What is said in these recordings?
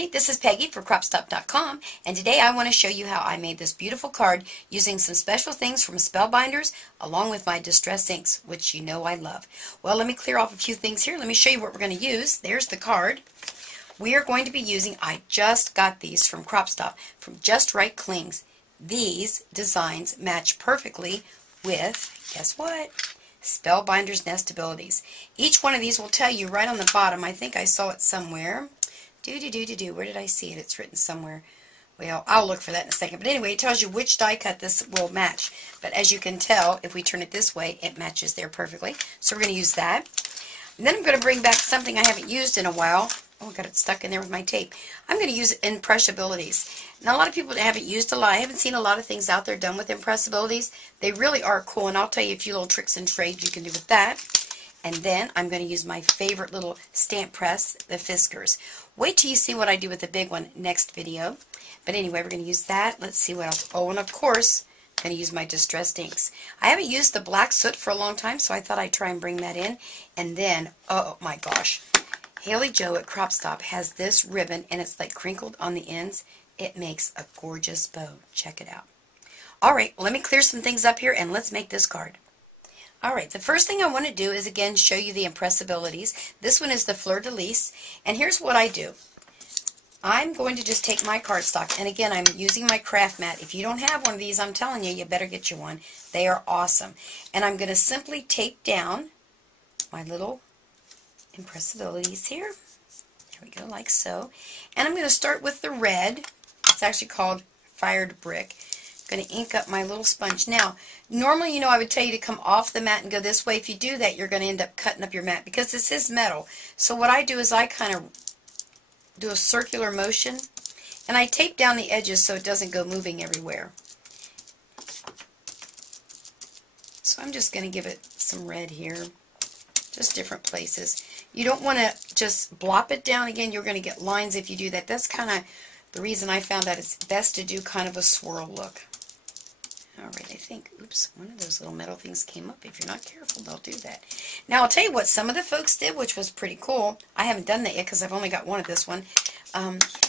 everybody, this is Peggy for Cropstop.com, and today I want to show you how I made this beautiful card using some special things from Spellbinders along with my distress inks, which you know I love. Well, let me clear off a few things here. Let me show you what we're going to use. There's the card. We are going to be using, I just got these from Cropstop, from JustRite Clings. These designs match perfectly with, guess what? Spellbinders Nestabilities. Each one of these will tell you right on the bottom. I think I saw it somewhere. Where did I see it? It's written somewhere. Well, I'll look for that in a second. But anyway, it tells you which die cut this will match. But as you can tell, if we turn it this way, it matches there perfectly. So we're going to use that. And then I'm going to bring back something I haven't used in a while. Oh, I got it stuck in there with my tape. I'm going to use impressibilities. Now, a lot of people haven't used a lot. I haven't seen a lot of things out there done with impressibilities. They really are cool, and I'll tell you a few little tricks and trades you can do with that. And then I'm going to use my favorite little stamp press, the Fiskars. Wait till you see what I do with the big one next video. But anyway, we're going to use that. Let's see what else. Oh, and of course, I'm going to use my distressed inks. I haven't used the black soot for a long time, so I thought I'd try and bring that in. And then, oh my gosh, Haley Jo at Cropstop has this ribbon, and it's like crinkled on the ends. It makes a gorgeous bow. Check it out. All right, let me clear some things up here, and let's make this card. All right, the first thing I want to do is, again, show you the impressibilities. This one is the Fleur de Lis, and here's what I do. I'm going to just take my cardstock, and again, I'm using my craft mat. If you don't have one of these, I'm telling you, you better get you one. They are awesome. And I'm going to simply tape down my little impressibilities here. There we go, like so. And I'm going to start with the red. It's actually called Fired Brick. I'm going to ink up my little sponge. Now, normally, you know, I would tell you to come off the mat and go this way. If you do that, you're going to end up cutting up your mat because this is metal. So what I do is I kind of do a circular motion, and I tape down the edges so it doesn't go moving everywhere. So I'm just going to give it some red here, just different places. You don't want to just blop it down. Again, you're going to get lines if you do that. That's kind of the reason I found that it's best to do kind of a swirl look. Alright, I think, oops, one of those little metal things came up. If you're not careful, they'll do that. Now, I'll tell you what some of the folks did, which was pretty cool. I haven't done that yet because I've only got one of this one.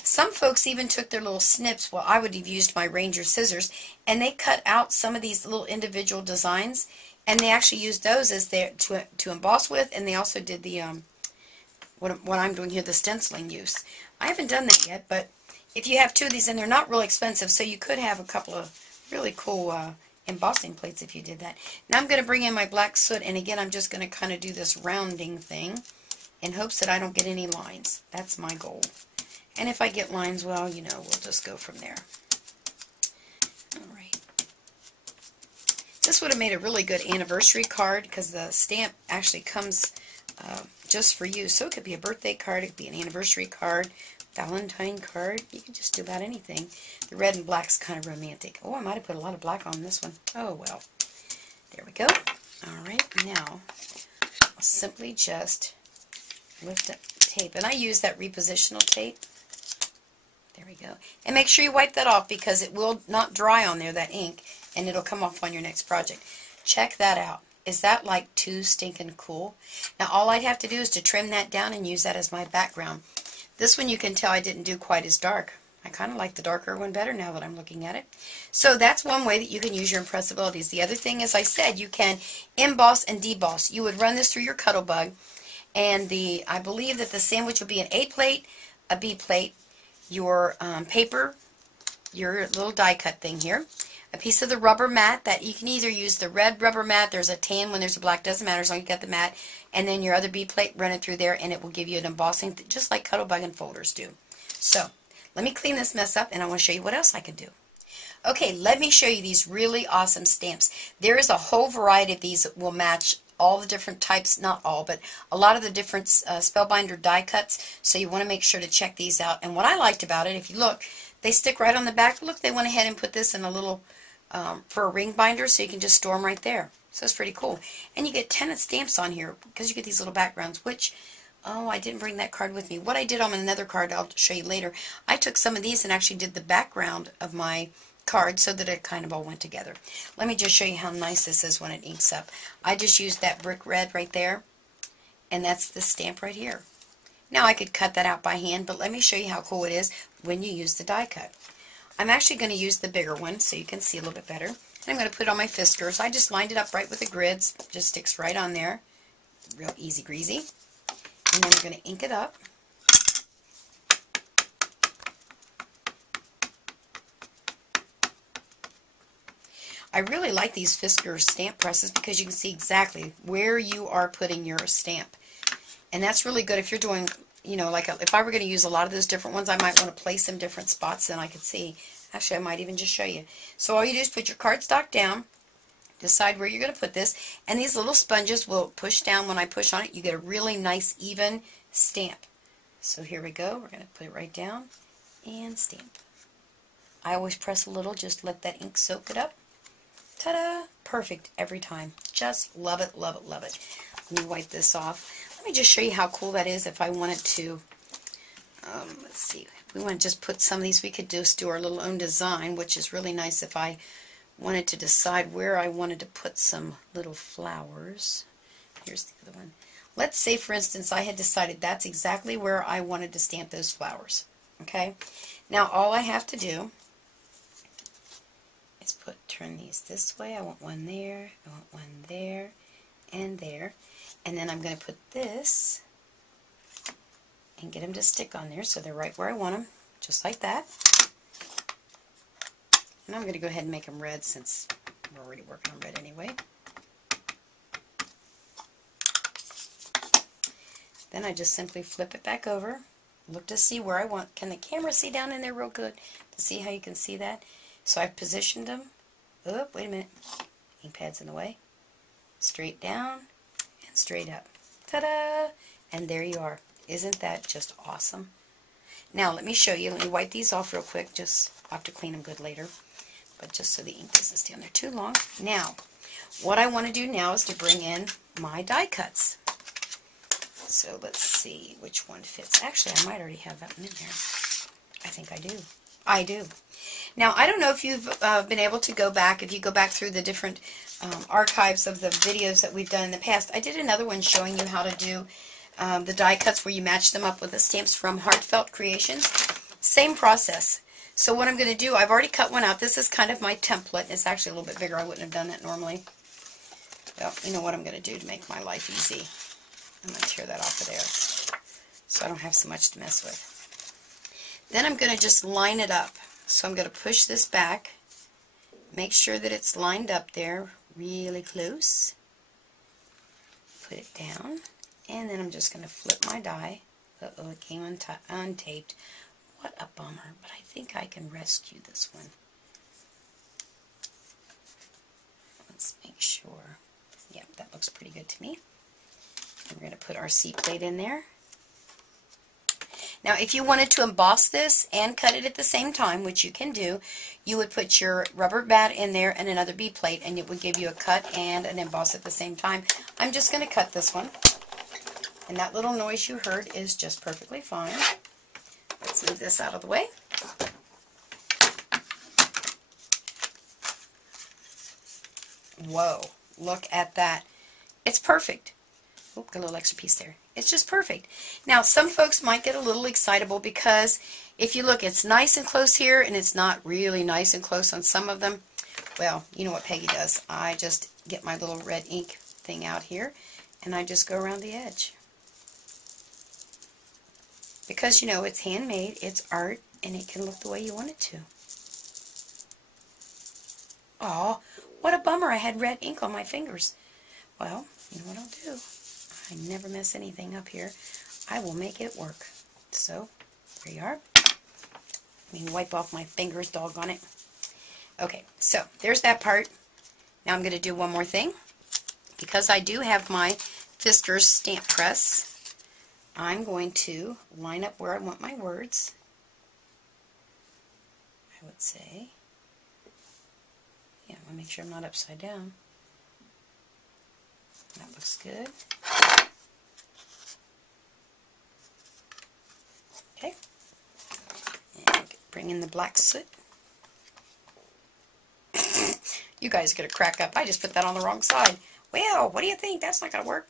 Some folks even took their little snips. Well, I would have used my Ranger scissors, and they cut out some of these little individual designs, and they actually used those as their to emboss with, and they also did the, what I'm doing here, the stenciling use. I haven't done that yet, but if you have two of these, and they're not real expensive, so you could have a couple of really cool embossing plates if you did that. Now I'm going to bring in my black soot, and again I'm just going to kind of do this rounding thing in hopes that I don't get any lines. That's my goal. And if I get lines, well, you know, we'll just go from there. Alright. This would have made a really good anniversary card because the stamp actually comes just for you. So it could be a birthday card, it could be an anniversary card, Valentine card. You can just do about anything. The red and black's kind of romantic. Oh, I might have put a lot of black on this one. Oh, well. There we go. Alright, now I'll simply just lift up tape. And I use that repositional tape. There we go. And make sure you wipe that off because it will not dry on there, that ink, and it'll come off on your next project. Check that out. Is that like too stinking cool? Now, all I'd have to do is to trim that down and use that as my background. This one you can tell I didn't do quite as dark. I kind of like the darker one better now that I'm looking at it. So that's one way that you can use your impressibilities. The other thing, as I said, you can emboss and deboss. You would run this through your Cuttlebug, and I believe that the sandwich would be an A plate, a B plate, your paper, your little die cut thing here, a piece of the rubber mat that you can either use the red rubber mat, there's a tan one, there's a black, doesn't matter as long as you got the mat, and then your other B plate, run it through there, and it will give you an embossing just like Cuttlebug and folders do. So, let me clean this mess up, and I want to show you what else I can do. Okay, let me show you these really awesome stamps. There is a whole variety of these that will match all the different types, not all, but a lot of the different Spellbinder die cuts, so you want to make sure to check these out. And what I liked about it, if you look, they stick right on the back. Look, they went ahead and put this in a little, for a ring binder, so you can just store them right there. So it's pretty cool. And you get 10 stamps on here, because you get these little backgrounds, which, oh, I didn't bring that card with me. What I did on another card, I'll show you later, I took some of these and actually did the background of my card so that it kind of all went together. Let me just show you how nice this is when it inks up. I just used that brick red right there, and that's the stamp right here. Now I could cut that out by hand, but let me show you how cool it is when you use the die cut. I'm actually going to use the bigger one so you can see a little bit better. And I'm going to put it on my Fiskars. I just lined it up right with the grids. Just sticks right on there. Real easy greasy. And then we're going to ink it up. I really like these Fiskars stamp presses because you can see exactly where you are putting your stamp. And that's really good if you're doing, you know, like if I were going to use a lot of those different ones, I might want to place them different spots and I could see. Actually, I might even just show you. So all you do is put your cardstock down, decide where you're going to put this, and these little sponges will push down. When I push on it, you get a really nice, even stamp. So here we go. We're going to put it right down and stamp. I always press a little, just let that ink soak it up. Ta-da! Perfect every time. Just love it, love it, love it. Let me wipe this off. Let me just show you how cool that is if I wanted to, let's see, if we want to just put some of these, we could just do our little own design, which is really nice if I wanted to decide where I wanted to put some little flowers. Here's the other one. Let's say, for instance, I had decided that's exactly where I wanted to stamp those flowers. Okay? Now, all I have to do is turn these this way. I want one there, I want one there, and there. And then I'm going to put this and get them to stick on there so they're right where I want them, just like that. And I'm going to go ahead and make them red since we're already working on red anyway. Then I just simply flip it back over, look to see where I want. Can the camera see down in there real good to see how you can see that? So I've positioned them. Oh, wait a minute. Ink pad's in the way. Straight down and straight up. Ta-da! And there you are. Isn't that just awesome? Now let me show you. Let me wipe these off real quick. I'll have to clean them good later. But just so the ink doesn't stay on there too long. Now, what I want to do now is to bring in my die cuts. So let's see which one fits. Actually, I might already have that one in there. I think I do. I do. Now, I don't know if you've been able to go back, if you go back through the different archives of the videos that we've done in the past. I did another one showing you how to do the die cuts where you match them up with the stamps from Heartfelt Creations. Same process. So what I'm going to do, I've already cut one out. This is kind of my template. It's actually a little bit bigger. I wouldn't have done that normally. Well, you know what I'm going to do to make my life easy. I'm going to tear that off of there so I don't have so much to mess with. Then I'm going to just line it up. So I'm going to push this back, make sure that it's lined up there really close, put it down, and then I'm just going to flip my die. Uh-oh, it came untaped. What a bummer, but I think I can rescue this one. Let's make sure. Yep, that looks pretty good to me. And we're going to put our C plate in there. Now, if you wanted to emboss this and cut it at the same time, which you can do, you would put your rubber bat in there and another B plate, and it would give you a cut and an emboss at the same time. I'm just going to cut this one. And that little noise you heard is just perfectly fine. Let's move this out of the way. Whoa, look at that. It's perfect. Oh, got a little extra piece there. It's just perfect. Now, some folks might get a little excitable because if you look, it's nice and close here, and it's not really nice and close on some of them. Well, you know what Peggy does. I just get my little red ink thing out here, and I just go around the edge. Because, you know, it's handmade, it's art, and it can look the way you want it to. Aw, what a bummer. I had red ink on my fingers. Well, you know what I'll do? I never mess anything up here. I will make it work. So, there you are. Let me wipe off my fingers, doggone it. Okay, so there's that part. Now I'm going to do one more thing. Because I do have my Fiskars stamp press, I'm going to line up where I want my words. I would say, yeah, I want to make sure I'm not upside down. That looks good. Okay. And bring in the black soot. You guys are going to crack up. I just put that on the wrong side. Well, what do you think? That's not going to work.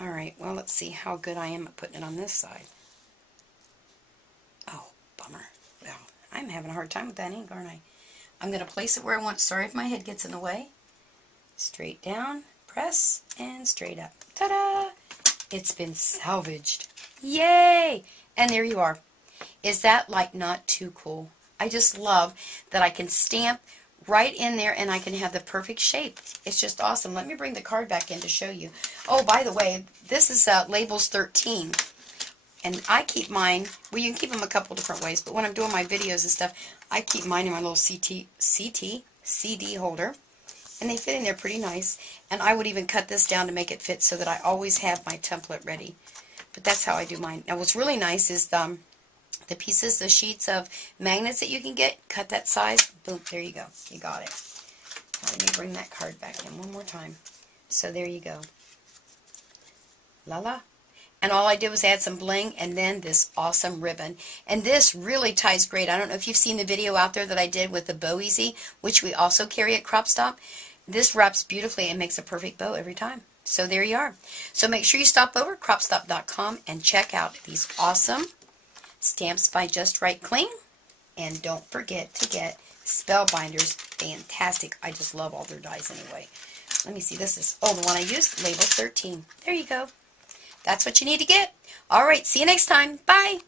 Alright, well, let's see how good I am at putting it on this side. Oh, bummer. Well, I'm having a hard time with that ink, aren't I? I'm going to place it where I want. Sorry if my head gets in the way. Straight down, press, and straight up. Ta-da! It's been salvaged. Yay! And there you are. Is that like not too cool? I just love that I can stamp right in there and I can have the perfect shape. It's just awesome. Let me bring the card back in to show you. Oh, by the way, this is Labels 13. And I keep mine, well, you can keep them a couple different ways, but when I'm doing my videos and stuff, I keep mine in my little CD holder. And they fit in there pretty nice. And I would even cut this down to make it fit so that I always have my template ready. But that's how I do mine. Now, what's really nice is the pieces, the sheets of magnets that you can get, cut that size, boom, there you go. You got it. Now, let me bring that card back in one more time. So there you go. La la. And all I did was add some bling and then this awesome ribbon. And this really ties great. I don't know if you've seen the video out there that I did with the Bow Easy, which we also carry at Crop Stop. This wraps beautifully and makes a perfect bow every time. So there you are. So make sure you stop over cropstop.com and check out these awesome Stamps by JustRite Cling. And don't forget to get Spellbinders. Fantastic. I just love all their dies anyway. Let me see. This is, oh, the one I used, Labels 13. There you go. That's what you need to get. All right. See you next time. Bye.